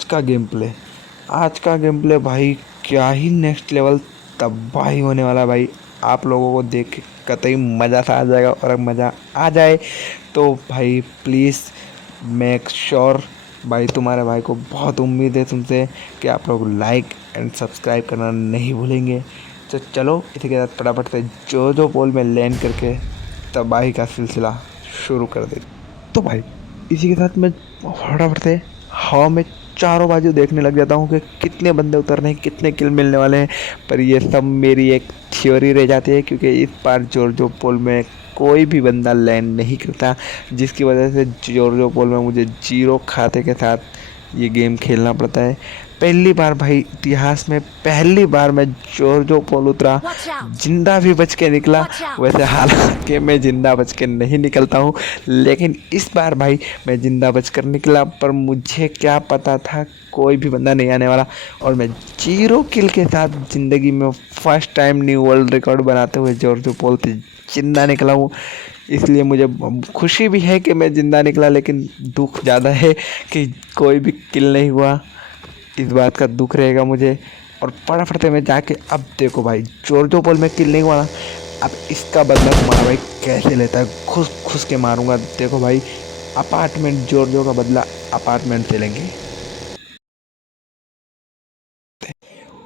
आज का game play भाई क्या ही नेक्स्ट लेवल तबाही होने वाला है भाई। आप लोगों को देख के कतई मज़ा सा आ जाएगा, और अगर मज़ा आ जाए तो भाई प्लीज़ मेक श्योर भाई, तुम्हारे भाई को बहुत उम्मीद है तुमसे कि आप लोग लाइक एंड सब्सक्राइब करना नहीं भूलेंगे। तो चलो इसी के साथ फटाफट से जो पोल में लैंड करके तबाही का सिलसिला शुरू कर दे। तो भाई इसी के साथ मैं फटाफट से हवा में चारों बाजू देखने लग जाता हूँ कि कितने बंदे उतरने हैं, कितने किल मिलने वाले हैं। पर ये सब मेरी एक थ्योरी रह जाती है, क्योंकि इस बार जॉर्जो पोल में कोई भी बंदा लैंड नहीं करता, जिसकी वजह से जॉर्जो पोल में मुझे जीरो खाते के साथ ये गेम खेलना पड़ता है। पहली बार भाई इतिहास में पहली बार मैं जॉर्जो पोल उतरा, जिंदा भी बच के निकला। वैसे हालांकि मैं जिंदा बच के नहीं निकलता हूँ, लेकिन इस बार भाई मैं जिंदा बच कर निकला। पर मुझे क्या पता था कोई भी बंदा नहीं आने वाला, और मैं जीरो किल के साथ ज़िंदगी में first time new world record बनाते हुए जॉर्जो पोल से जिंदा निकला हूँ। इसलिए मुझे खुशी भी है कि मैं ज़िंदा निकला, लेकिन दुख ज़्यादा है कि कोई भी किल नहीं हुआ। इस बात का दुख रहेगा मुझे। और फटाफट से मैं जाके अब देखो भाई जॉर्जो पोल में किल नहीं हुआ ना, अब इसका बदला तुम्हारा भाई कैसे लेता है, घुस घुस के मारूंगा। देखो भाई अपार्टमेंट जॉर्जो का बदला अपार्टमेंट से लेंगे।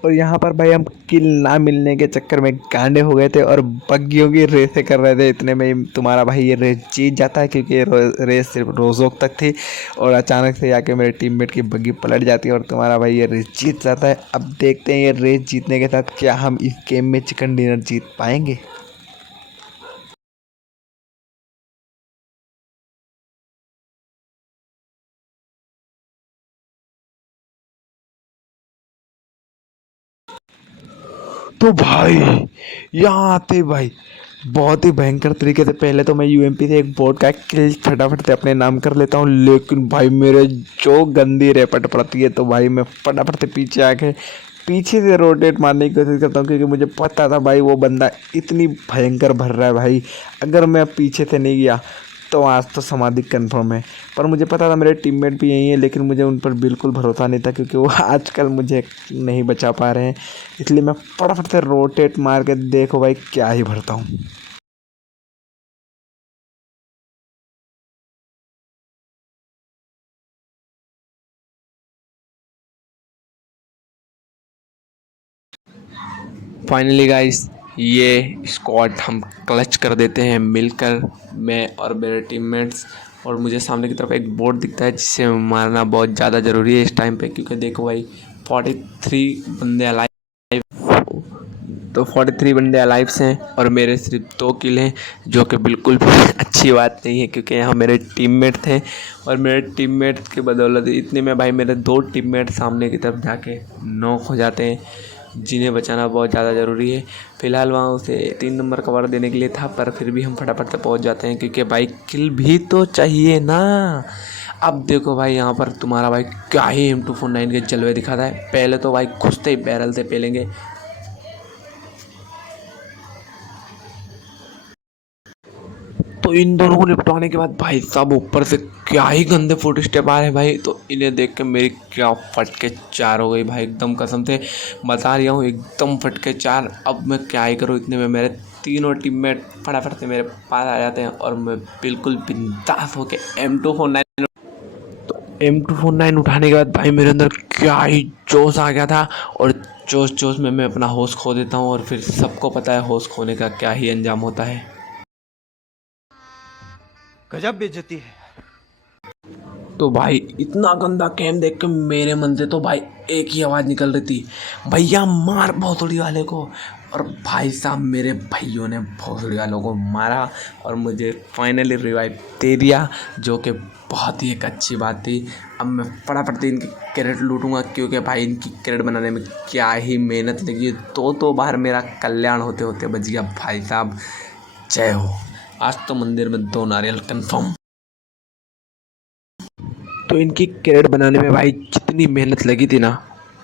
और यहाँ पर भाई हम किल ना मिलने के चक्कर में गांडे हो गए थे और बग्गियों की रेसें कर रहे थे। इतने में तुम्हारा भाई ये रेस जीत जाता है, क्योंकि ये रेस सिर्फ रोज़ोक तक थी, और अचानक से आके मेरे टीममेट की बग्गी पलट जाती है और तुम्हारा भाई ये रेस जीत जाता है। अब देखते हैं ये रेस जीतने के साथ क्या हम इस गेम में चिकन डिनर जीत पाएंगे। तो भाई यहाँ आते भाई बहुत ही भयंकर तरीके से, पहले तो मैं यूएमपी से एक बोट का किल फटाफट से अपने नाम कर लेता हूँ, लेकिन भाई मेरे जो गंदी रेपट पड़ती है तो भाई मैं फटाफट से पीछे आके पीछे से रोटेट मारने की कोशिश करता हूँ, क्योंकि मुझे पता था भाई वो बंदा इतनी भयंकर भर रहा है भाई। अगर मैं पीछे से नहीं गया तो आज तो समाधि कन्फर्म है। पर मुझे पता था मेरे टीममेट भी यही है, लेकिन मुझे उन पर बिल्कुल भरोसा नहीं था, क्योंकि वो आजकल मुझे नहीं बचा पा रहे हैं। इसलिए मैं फटाफट से रोटेट मार के देखो भाई क्या ही भरता हूँ। फाइनली गाइस ये स्क्वाड हम क्लच कर देते हैं मिलकर, मैं और मेरे टीममेट्स। और मुझे सामने की तरफ एक बोर्ड दिखता है जिससे मारना बहुत ज़्यादा ज़रूरी है इस टाइम पे, क्योंकि देखो भाई 43 बंदे अलाइव, तो 43 बंदे अलाइव हैं और मेरे सिर्फ 2 किल हैं, जो कि बिल्कुल भी अच्छी बात नहीं है, क्योंकि यहाँ मेरे टीममेट थे और मेरे टीममेट की बदौलत इतने में भाई मेरे 2 टीममेट सामने की तरफ जाके नॉक हो जाते हैं, जिन्हें बचाना बहुत ज़्यादा ज़रूरी है। फ़िलहाल वहाँ उसे 3 नंबर कवर देने के लिए था, पर फिर भी हम फटाफट से पहुँच जाते हैं, क्योंकि भाई किल भी तो चाहिए ना। अब देखो भाई यहाँ पर तुम्हारा भाई क्या ही M249 के जलवे दिखाता है। पहले तो भाई घुसते ही बैरल से पेलेंगे, तो इन दोनों को निपटाने के बाद भाई साहब ऊपर से क्या ही गंदे फुट स्टेप आ रहे हैं भाई। तो इन्हें देख के मेरी क्या फटके 4 हो गई भाई, एकदम कसम से बता रहा हूँ, एकदम फटके 4। अब मैं क्या ही करूँ, इतने में मेरे तीनों टीममेट फटाफट से मेरे पास आ जाते हैं और मैं बिल्कुल बिंदास होके M249 उठाने के बाद भाई मेरे अंदर क्या ही जोश आ गया था। और जोश जोश में मैं अपना होश खो देता हूँ, और फिर सबको पता है होश खोने का क्या ही अंजाम होता है। गजब बेइज्जती है। तो भाई इतना गंदा कैम देख के मेरे मन से तो भाई एक ही आवाज़ निकल रही थी, भैया मार भोसड़ी वाले को। और भाई साहब मेरे भाइयों ने भोसड़ी वालों को मारा और मुझे फाइनली रिवाइव दे दिया, जो कि बहुत ही एक अच्छी बात थी। अब मैं फटाफट से इनकी कैरेट लूटूंगा, क्योंकि भाई इनकी कैरेट बनाने में क्या ही मेहनत लगी। तो बार मेरा कल्याण होते होते बच गया भाई साहब, जय हो। आज तो मंदिर में 2 नारियल कन्फर्म। तो इनकी कैरेट बनाने में भाई जितनी मेहनत लगी थी ना,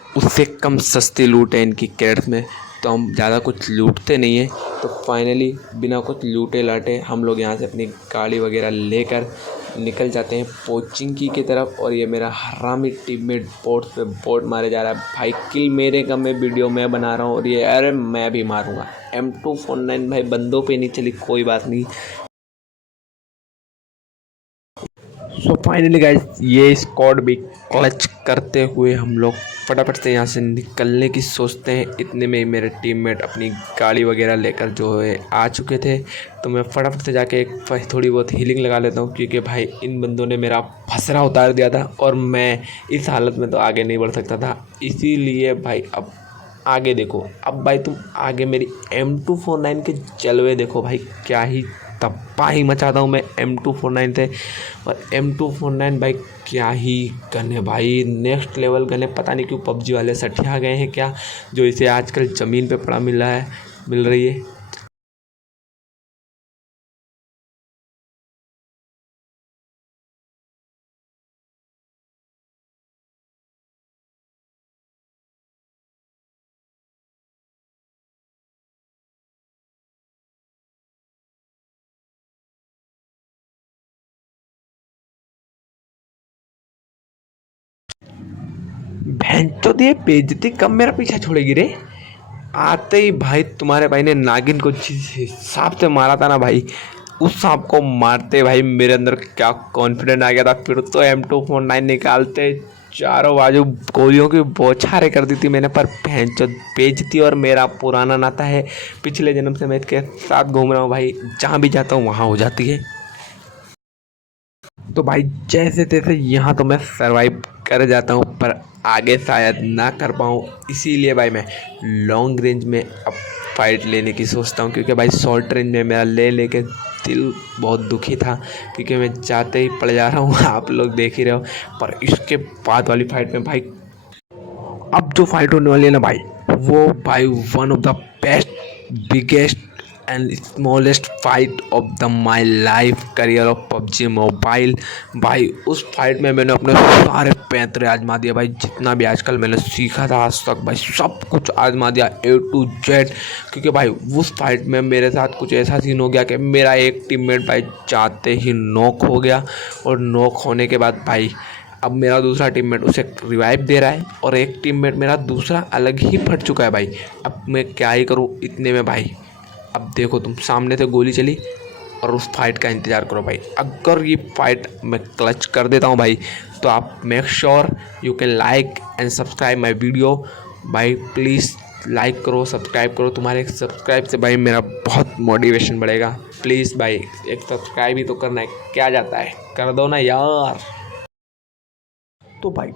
उससे कम सस्ती लूट है इनकी कैरेट में। तो हम ज़्यादा कुछ लूटते नहीं हैं। तो फाइनली बिना कुछ लूटे लाटे हम लोग यहाँ से अपनी गाड़ी वगैरह लेकर निकल जाते हैं पोचिंकी की तरफ। और ये मेरा हरामी टीममेट बोट पे बोट मारे जा रहा है भाई। किल मेरे का मैं वीडियो मैं बना रहा हूँ और ये अरे मैं भी मारूंगा। M249 भाई बंदों पे नहीं चली, कोई बात नहीं। सो फाइनली गाइस ये स्क्वाड भी क्लच करते हुए हम लोग फटाफट से यहाँ से निकलने की सोचते हैं। इतने में ही मेरे टीममेट अपनी गाड़ी वगैरह लेकर जो है आ चुके थे। तो मैं फटाफट से जाके एक थोड़ी बहुत हीलिंग लगा लेता हूँ, क्योंकि भाई इन बंदों ने मेरा फसरा उतार दिया था और मैं इस हालत में तो आगे नहीं बढ़ सकता था। इसीलिए भाई अब आगे देखो, अब भाई तुम आगे मेरी M249 के जलवे देखो भाई, क्या ही तबाही मचाता हूँ मैं M249 से। और M249 भाई क्या ही गन है भाई, नेक्स्ट लेवल गन है। पता नहीं क्यों PUBG वाले सठिया गए हैं क्या, जो इसे आजकल ज़मीन पे पड़ा मिल रही है। भैंचो दिए बेइज्जती कब मेरा पीछा छोड़ेगी रे। आते ही भाई तुम्हारे भाई ने नागिन को जिस हिसाब से मारा था ना भाई, उस सांप को मारते भाई मेरे अंदर क्या कॉन्फिडेंट आ गया था। फिर तो M249 निकालते चारों बाजू गोलियों की बौछारें कर दी थी मैंने। पर भैंचो बेइज्जती और मेरा पुराना नाता है, पिछले जन्म से मैं इसके साथ घूम रहा हूँ भाई, जहाँ भी जाता हूँ वहाँ हो जाती है। तो भाई जैसे तैसे यहाँ तो मैं सरवाइव कर जाता हूँ, पर आगे शायद ना कर पाऊँ। इसीलिए भाई मैं लॉन्ग रेंज में अब फाइट लेने की सोचता हूँ, क्योंकि भाई शॉर्ट रेंज में मेरा लेके दिल बहुत दुखी था, क्योंकि मैं जाते ही पड़ जा रहा हूँ आप लोग देख ही रहे हो। पर इसके बाद वाली फाइट में भाई, अब जो फाइट होने वाली है ना भाई, वो भाई one of the best biggest and smallest fight of the my life career of PUBG mobile. भाई उस फाइट में मैंने अपने सारे पैंतरे आजमा दिए भाई, जितना भी आजकल मैंने सीखा था आज तक भाई सब कुछ आजमा दिया A to Z। क्योंकि भाई उस फाइट में मेरे साथ कुछ ऐसा सीन हो गया कि मेरा एक टीममेट भाई जाते ही नॉक हो गया, और नॉक होने के बाद भाई अब मेरा दूसरा टीममेट उसे रिवाइव दे रहा है, और एक टीममेट मेरा दूसरा अलग ही फट चुका है भाई। अब मैं क्या ही करूँ इतने में भाई, अब देखो तुम सामने से गोली चली और उस फाइट का इंतज़ार करो भाई। अगर ये फाइट मैं क्लच कर देता हूँ भाई, तो आप make sure you can like and subscribe my video भाई। प्लीज़ लाइक करो, सब्सक्राइब करो। तुम्हारे सब्सक्राइब से भाई मेरा बहुत मोटिवेशन बढ़ेगा। प्लीज़ भाई एक सब्सक्राइब ही तो करना है, क्या जाता है, कर दो ना यार। तो भाई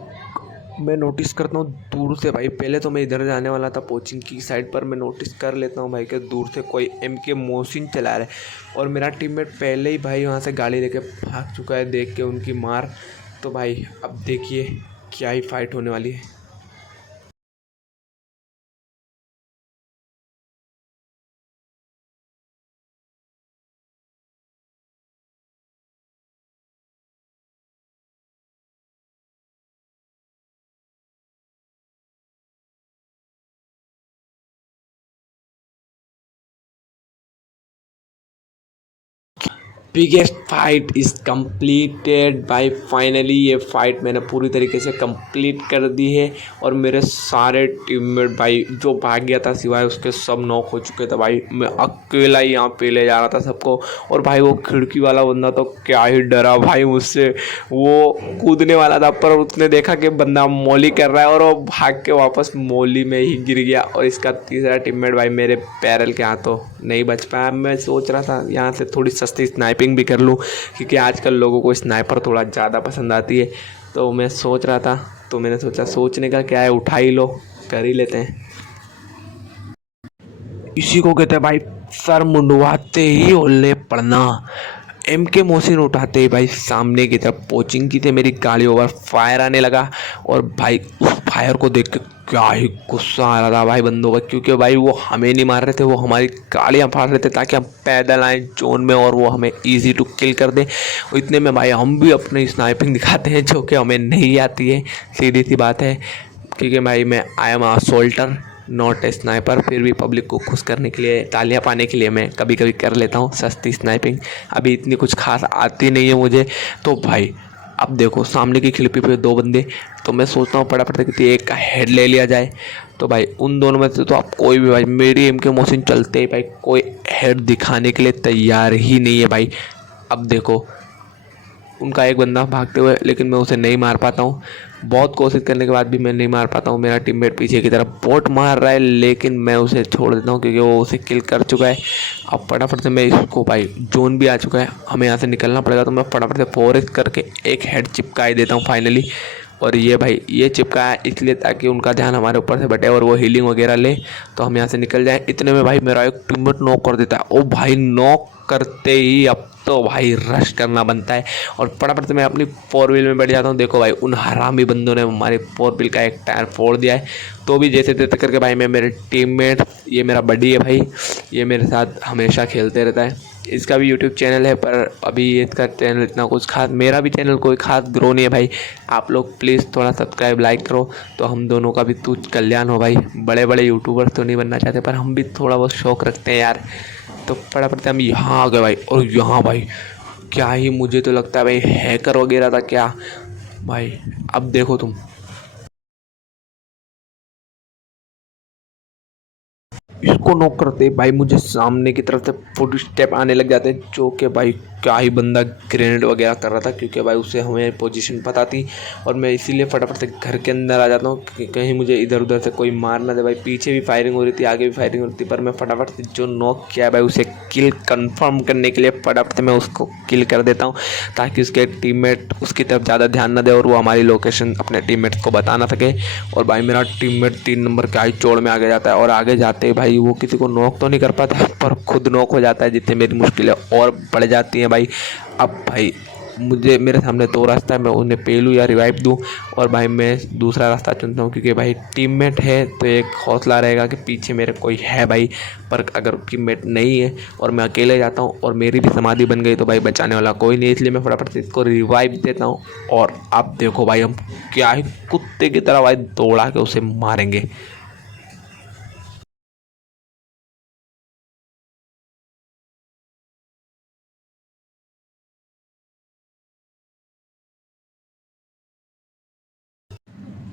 मैं नोटिस करता हूँ दूर से भाई, पहले तो मैं इधर जाने वाला था कोचिंग की साइड पर, मैं नोटिस कर लेता हूँ भाई कि दूर से कोई MK मोहसिन चला रहा है, और मेरा टीममेट पहले ही भाई वहाँ से गाड़ी लेके भाग चुका है देख के उनकी मार। तो भाई अब देखिए क्या ही फाइट होने वाली है। बिगेस्ट फाइट इज़ कम्प्लीटेड भाई। फाइनली ये फाइट मैंने पूरी तरीके से कंप्लीट कर दी है, और मेरे सारे टीममेट भाई जो भाग गया था सिवाय उसके सब नॉक हो चुके थे भाई। मैं अकेला ही यहाँ पे ले जा रहा था सबको, और भाई वो खिड़की वाला बंदा तो क्या ही डरा भाई मुझसे। वो कूदने वाला था पर उसने देखा कि बंदा मौली कर रहा है, और वो भाग के वापस मौली में ही गिर गया। और इसका तीसरा टीममेट भाई मेरे पैरल के हाथों नहीं बच पाया। मैं सोच रहा था यहाँ से थोड़ी सस्ती स्नाइपिंग भी कर लूँ, क्योंकि आजकल लोगों को स्नाइपर थोड़ा ज़्यादा पसंद आती है। तो मैं सोच रहा था, तो मैंने सोचा सोचने का क्या है, उठा ही लो, कर ही लेते हैं। इसी को कहते हैं भाई सर मुंडवाते ही ओले पड़ना। MK मोहसिन उठाते ही भाई सामने की तरफ कोचिंग की थे मेरी गाड़ी ओवर फायर आने लगा, और भाई उस फायर को देख के क्या ही गुस्सा आ रहा था भाई बंदों का, क्योंकि भाई वो हमें नहीं मार रहे थे, वो हमारी गाड़ियाँ फाड़ रहे थे ताकि हम पैदल आएँ जोन में और वो हमें ईजी टू किल कर दें। और इतने में भाई हम भी अपनी स्नाइपिंग दिखाते हैं, जो कि हमें नहीं आती है, सीधी सी बात है। क्योंकि भाई मैं I am a soldier, not a sniper, फिर भी पब्लिक को खुश करने के लिए, तालियां पाने के लिए मैं कभी कभी कर लेता हूँ सस्ती स्नाइपिंग। अभी इतनी कुछ खास आती नहीं है मुझे। तो भाई अब देखो सामने की खिड़की पे 2 बंदे, तो मैं सोचता हूँ फटाफट से किसी एक का हेड ले लिया जाए। तो भाई उन दोनों में से तो आप कोई भी, भाई मेरी एम के मोशन चलते ही भाई कोई हेड दिखाने के लिए तैयार ही नहीं है भाई। अब देखो उनका एक बंदा भागते हुए, लेकिन मैं उसे नहीं मार पाता हूँ। बहुत कोशिश करने के बाद भी मैं नहीं मार पाता हूँ। मेरा टीममेट पीछे की तरफ बोट मार रहा है, लेकिन मैं उसे छोड़ देता हूँ क्योंकि वो उसे किल कर चुका है। अब फटाफट से मैं इसको, भाई जोन भी आ चुका है, हमें यहाँ से निकलना पड़ेगा। तो मैं फटाफट से फोरेस्ट करके एक हेड चिपका ही देता हूँ फाइनली। और ये भाई ये चिपकाया इसलिए ताकि उनका ध्यान हमारे ऊपर से बटे और वो हीलिंग वगैरह ले, तो हम यहाँ से निकल जाएँ। इतने में भाई मेरा एक टीममेट नॉक कर देता है। ओ भाई नॉक करते ही अब तो भाई रश करना बनता है और फटाफट से मैं अपनी 4 व्हील में बैठ जाता हूँ। देखो भाई उन हरामी बंदों ने हमारी 4 व्हील का एक टायर फोड़ दिया है। तो भी जैसे तैसे करके भाई मैं, मेरे टीममेट, ये मेरा बडी है भाई, ये मेरे साथ हमेशा खेलते रहता है। इसका भी यूट्यूब चैनल है, पर अभी इसका चैनल इतना कुछ खास, मेरा भी चैनल कोई खास ग्रो नहीं है भाई। आप लोग प्लीज़ थोड़ा सब्सक्राइब लाइक करो तो हम दोनों का भी कुछ कल्याण हो भाई। बड़े बड़े यूट्यूबर्स तो नहीं बनना चाहते, पर हम भी थोड़ा बहुत शौक रखते हैं यार। तो फटाफट से हम यहाँ आ गए भाई। और यहाँ भाई क्या ही, मुझे तो लगता है भाई हैकर वगैरह था क्या भाई। अब देखो तुम, इसको नॉक करते भाई मुझे सामने की तरफ से फुट स्टेप आने लग जाते हैं, जो कि भाई क्या ही बंदा ग्रेनेड वगैरह कर रहा था, क्योंकि भाई उसे हमें पोजीशन पता थी। और मैं इसीलिए फटाफट से घर के अंदर आ जाता हूँ कि कहीं मुझे इधर उधर से कोई मार ना दे। भाई पीछे भी फायरिंग हो रही थी, आगे भी फायरिंग हो रही थी, पर मैं फटाफट से जो नॉक किया है भाई उसे किल कंफर्म करने के लिए फटाफट से मैं उसको किल कर देता हूँ, ताकि उसके टीममेट उसकी तरफ ज़्यादा ध्यान न दे और वो हमारी लोकेशन अपने टीममेट्स को बता ना सके। और भाई मेरा टीममेट 3 नंबर के आई चोड़ में आगे जाता है और आगे जाते ही भाई वो किसी को नॉक तो नहीं कर पाता, पर खुद नॉक हो जाता है, जिससे मेरी मुश्किलें और बढ़ जाती हैं भाई। अब भाई मुझे, मेरे सामने 2 रास्ता है, मैं उन्हें पेलूँ या रिवाइव दूँ। और भाई मैं दूसरा रास्ता चुनता हूँ क्योंकि भाई टीममेट है तो एक हौसला रहेगा कि पीछे मेरे कोई है भाई। पर अगर टीममेट नहीं है और मैं अकेले जाता हूँ और मेरी भी समाधि बन गई तो भाई बचाने वाला कोई नहीं, इसलिए मैं फटाफट से इसको रिवाइव देता हूँ। और अब देखो भाई हम क्या ही कुत्ते की तरह भाई दौड़ा के उसे मारेंगे।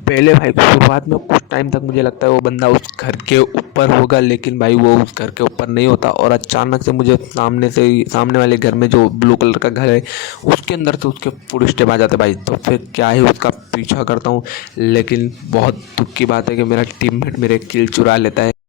पहले भाई शुरुआत में कुछ टाइम तक मुझे लगता है वो बंदा उस घर के ऊपर होगा, लेकिन भाई वो उस घर के ऊपर नहीं होता। और अचानक से मुझे सामने से ही, सामने वाले घर में जो ब्लू कलर का घर है उसके अंदर से उसके फुट स्टेप आ जाते भाई। तो फिर क्या ही उसका पीछा करता हूँ, लेकिन बहुत दुख की बात है कि मेरा टीममेट मेरे किल चुरा लेता है।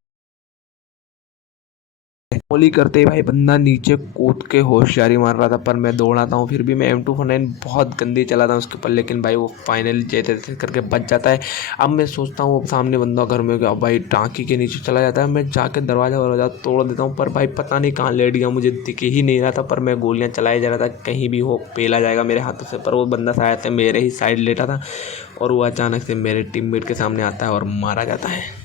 गोली करते ही भाई बंदा नीचे कूद के होशियारी मार रहा था, पर मैं दौड़ाता हूँ, फिर भी मैं M249 बहुत गंदी चलाता हूँ उसके ऊपर, लेकिन भाई वो फाइनली जैसे तैसे करके बच जाता है। अब मैं सोचता हूँ सामने बंदा घर में गया भाई, टाँकी के नीचे चला जाता है, मैं जाके दरवाज़ा वरवाजा तोड़ देता हूँ, पर भाई पता नहीं कहाँ लेट गया, मुझे दिख ही नहीं रहा था। पर मैं गोलियाँ चलाए जा रहा था कहीं भी हो पेला जाएगा मेरे हाथों से, पर वो बंदा शायद से मेरे ही साइड लेटा था और वो अचानक से मेरे टीममेट के सामने आता है और मारा जाता है।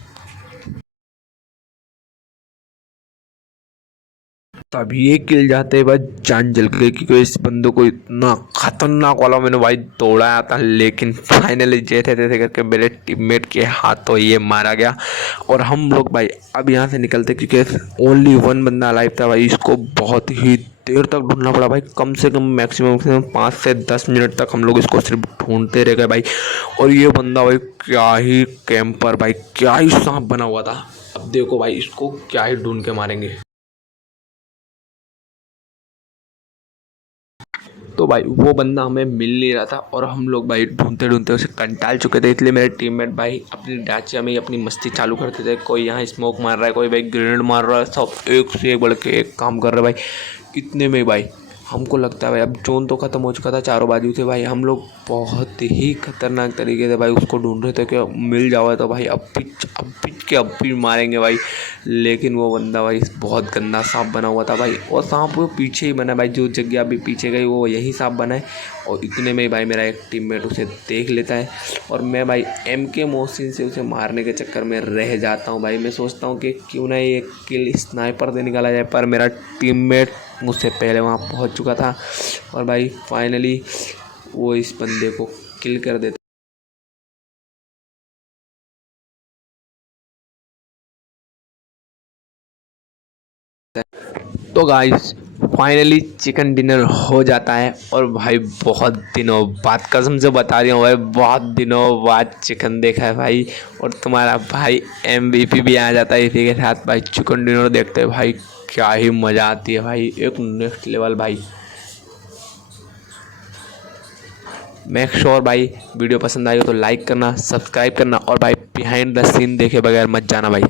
तब ये किल जाते बाद जान जल गई, क्योंकि इस बंदे को इतना खतरनाक वाला मैंने भाई दौड़ाया था, लेकिन फाइनली जैसे तैसे करके मेरे टीममेट के हाथों ये मारा गया। और हम लोग भाई अब यहाँ से निकलते, क्योंकि ओनली 1 बंदा लाइव था भाई, इसको बहुत ही देर तक ढूंढना पड़ा भाई, कम से कम मैक्सिमम 5 से 10 मिनट तक हम लोग इसको सिर्फ ढूंढते रह गए भाई। और ये बंदा भाई क्या ही कैंपर भाई, क्या ही सांप बना हुआ था। अब देखो भाई इसको क्या ही ढूंढ के मारेंगे। तो भाई वो बंदा हमें मिल नहीं रहा था और हम लोग भाई ढूंढते ढूंढते उसे कंटाल चुके थे, इसलिए मेरे टीममेट भाई अपनी डाचिया में ही अपनी मस्ती चालू करते थे। कोई यहाँ स्मोक मार रहा है, कोई भाई ग्रेनेड मार रहा है, सब एक से एक बढ़ के एक काम कर रहे हैं भाई। इतने में भाई हमको लगता है भाई अब जोन तो ख़त्म हो चुका था चारों बाजू से भाई, हम लोग बहुत ही खतरनाक तरीके से भाई उसको ढूंढ रहे थे कि मिल जाओ तो भाई अब पिच के अब भी मारेंगे भाई। लेकिन वो बंदा भाई बहुत गंदा सांप बना हुआ था भाई, और सांप वो पीछे ही बना भाई, जो जगह अभी पीछे गई वो यही सांप बना है। और इतने में भाई मेरा एक टीममेट उसे देख लेता है और मैं भाई MK मोहसिन से उसे मारने के चक्कर में रह जाता हूँ भाई। मैं सोचता हूँ कि क्यों ना ये किल स्नाइपर से निकाला जाए, पर मेरा टीममेट मुझसे पहले वहाँ पहुँच चुका था और भाई फाइनली वो इस बंदे को किल कर देता। तो गाइस फाइनली चिकन डिनर हो जाता है और भाई बहुत दिनों बाद, कसम से बता रही हूँ भाई, बहुत दिनों बाद चिकन देखा है भाई। और तुम्हारा भाई MVP भी आ जाता है इसी के साथ भाई। चिकन डिनर देखते हैं भाई, क्या ही मज़ा आती है भाई, एक नेक्स्ट लेवल भाई। मेक श्योर भाई वीडियो पसंद आई हो तो लाइक करना, सब्सक्राइब करना और भाई बिहाइंड द सीन देखे बगैर मत जाना भाई।